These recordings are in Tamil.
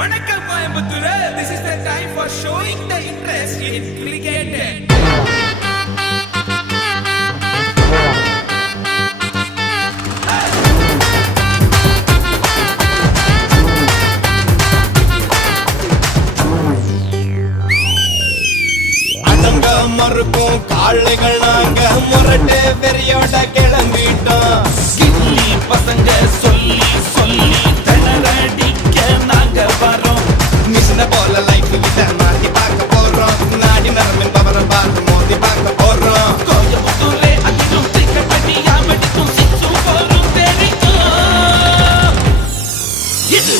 Vanakkam Coimbatore, this is the time for showing the interest in cricket. Adanga marukku kaaligal naanga murate veriyoda kelambitom gilli pasanga solli thanadikka naanga varom misna bola life vida maati paaka porom naadi naramin bavara baat modi paaka porom Coimbatore adilum cricket adiya meditum sixu porum teriko idu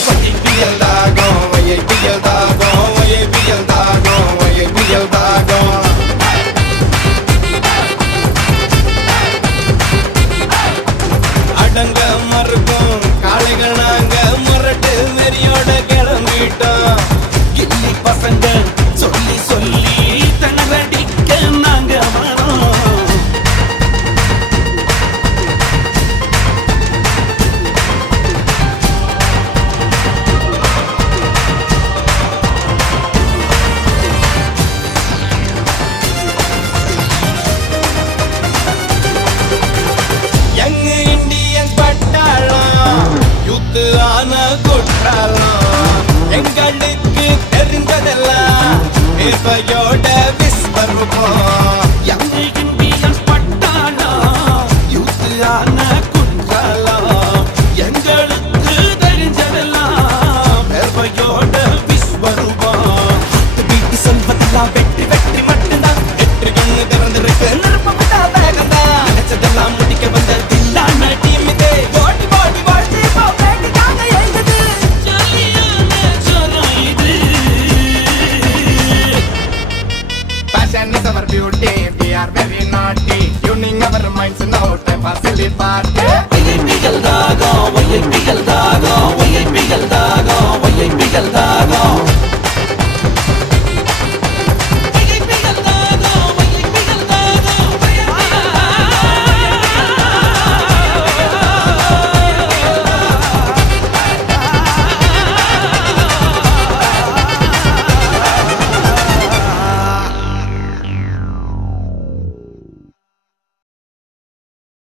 IPL dago Adanga marugum kaaligal naanga murate veriyoda kelambitom gilli pasanga solli thanadikka naanga varom ஆனா கொட்டாலாம் எங்களுக்கு தெரிஞ்சதெல்லாம் பேர்வையோட விஸ்வரூபம் யங் இந்தியன்ஸ் பட்டாளம் யூத் ஆனா குற்றாலம் எங்களுக்கு தெரிஞ்சதெல்லாம் பேர்வையோட விஸ்வரூபம் வீட்டு சொல்வதெல்லாம் வெற்றி மட்டும்தான் எட்டு கண்ணு திறந்திருக்கு நிரப்பப்பட்ட வேகம்தான் நினைச்சதெல்லாம் முடிக்க வந்த தில்லான டீம் இதே ஓடி Passion is our beauty, we are very naughty. Tuning our minds now, time for silly party. IPL dago, IPL dago, IPL dago.